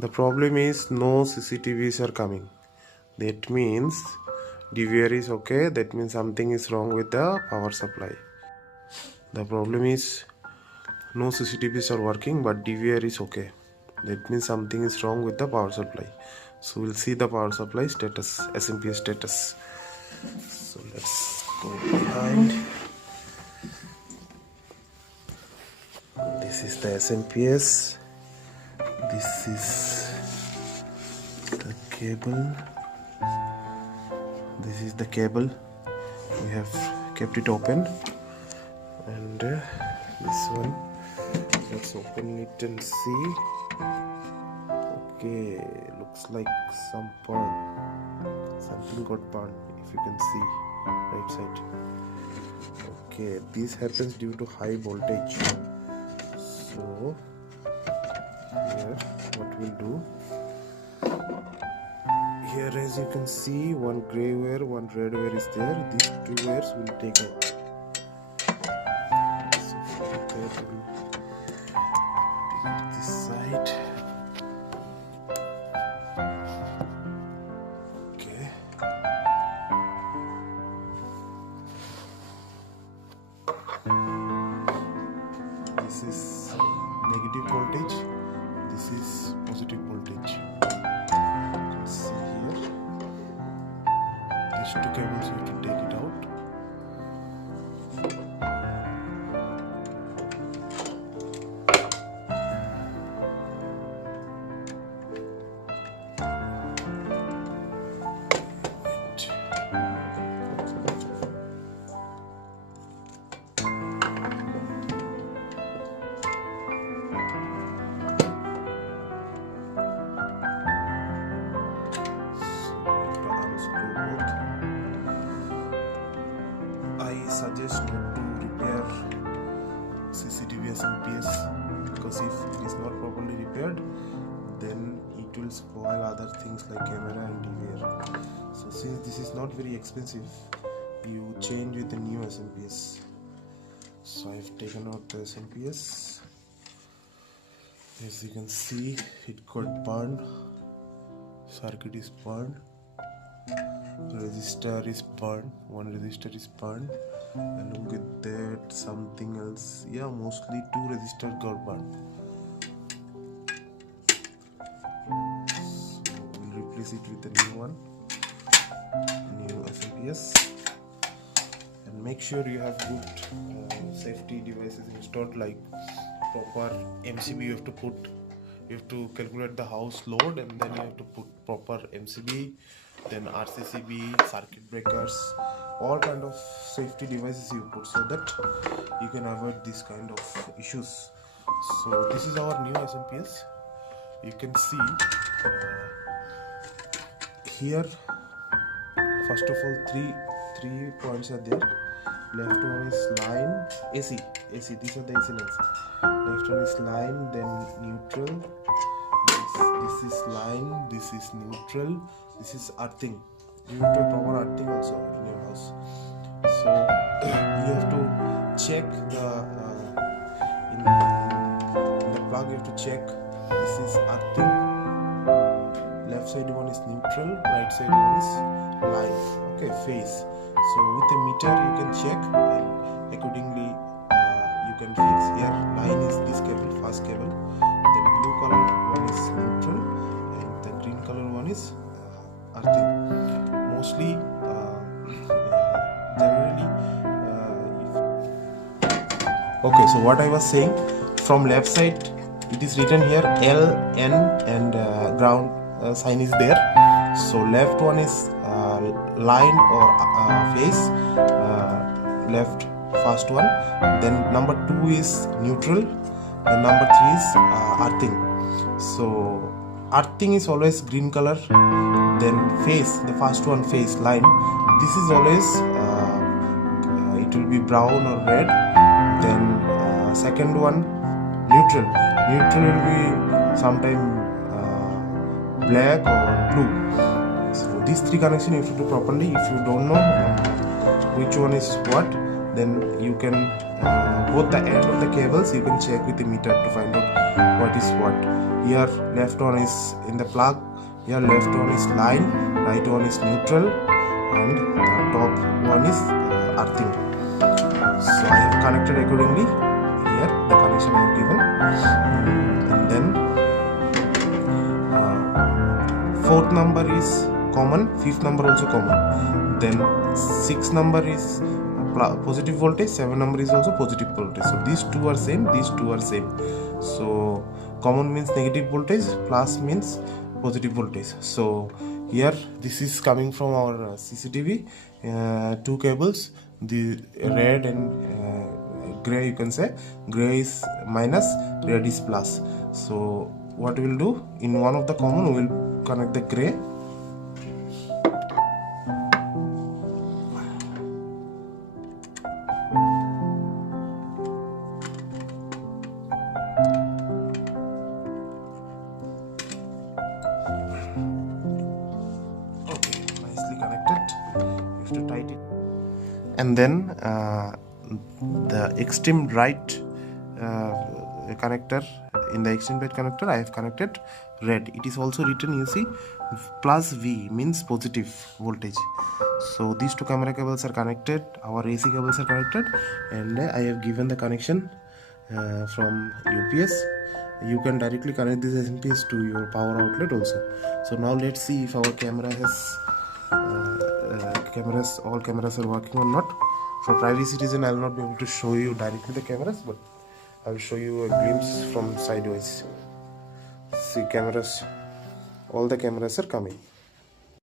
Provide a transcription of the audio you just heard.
The problem is no CCTVs are coming. That means DVR is okay. That means something is wrong with the power supply. The problem is no CCTVs are working, but DVR is okay. That means something is wrong with the power supply. So we'll see the power supply status, SMPS status. So let's go behind. This is the SMPS. This is the cable. This is the cable. We have kept it open, and this one. Let's open it and see. Okay, looks like some burn. Something got burned. If you can see, right side. Okay, this happens due to high voltage. So here what we'll do, here as you can see, one gray wire, one red wire is there. These two wires will take out. So for that we'll take it this side. Okay. This is negative voltage, this is positive voltage. You can see here, these two cables you have to take it out. I suggest not to repair CCTV SMPS, because if it is not properly repaired, then it will spoil other things like camera and DVR. So since this is not very expensive, you change with the new SMPS. So I've taken out the SMPS. As you can see, it got burned. Circuit is burned. Resistor is burned. One resistor is burned. Along with that, something else. Yeah, mostly two resistors got burned. So we'll replace it with a new one, new SMPS. And make sure you have good safety devices installed, like proper MCB you have to put. You have to calculate the house load, and then you have to put proper MCB, then RCCB, circuit breakers, all kind of safety devices you put, so that you can avoid this kind of issues. So this is our new SMPS. You can see here, first of all, three points are there. Left one is line, AC, these are the AC lines. Left one is line, then neutral. This is line, this is neutral, this is earthing. You have to have proper earthing also in your house. So you have to check the in the plug. You have to check. This is earthing. Left side one is neutral, right side one is line. Okay, phase. So with a meter you can check, and accordingly you can fix. Here line is this cable, first cable. Then blue color one is neutral, and the green color one is earthing. Mostly generally okay, so what I was saying, from left side it is written here L, N, and ground sign is there. So left one is line or phase, left first one. Then number 2 is neutral, then number 3 is earthing. So earthing is always green color. Then phase, the first one, phase line, this is always it will be brown or red. Then second one, neutral will be sometime black or blue. So these three connections you have to do properly. If you don't know which one is what, then you can both the end of the cables you can check with the meter to find out what is what. Here left one is in the plug, here left one is line, right one is neutral, and the top one is earthing. So I have connected accordingly. Here the connection I have given, and then fourth number is common, fifth number also common, then sixth number is positive voltage, 7 number is also positive voltage. So these two are same, these two are same. So common means negative voltage, plus means positive voltage. So here this is coming from our CCTV, two cables, the red and gray, you can say gray is minus, red is plus. So what we will do, in one of the common we will connect the gray. To tighten it, and then the extreme right connector, in the extreme right connector I have connected red. It is also written, you see, plus V means positive voltage. So these two camera cables are connected, our AC cables are connected, and I have given the connection from UPS. You can directly connect this SMPS to your power outlet also. So now let's see if our camera has all cameras are working or not. For privacy reason I will not be able to show you directly the cameras, but I will show you a glimpse from sideways. See, cameras, all the cameras are coming.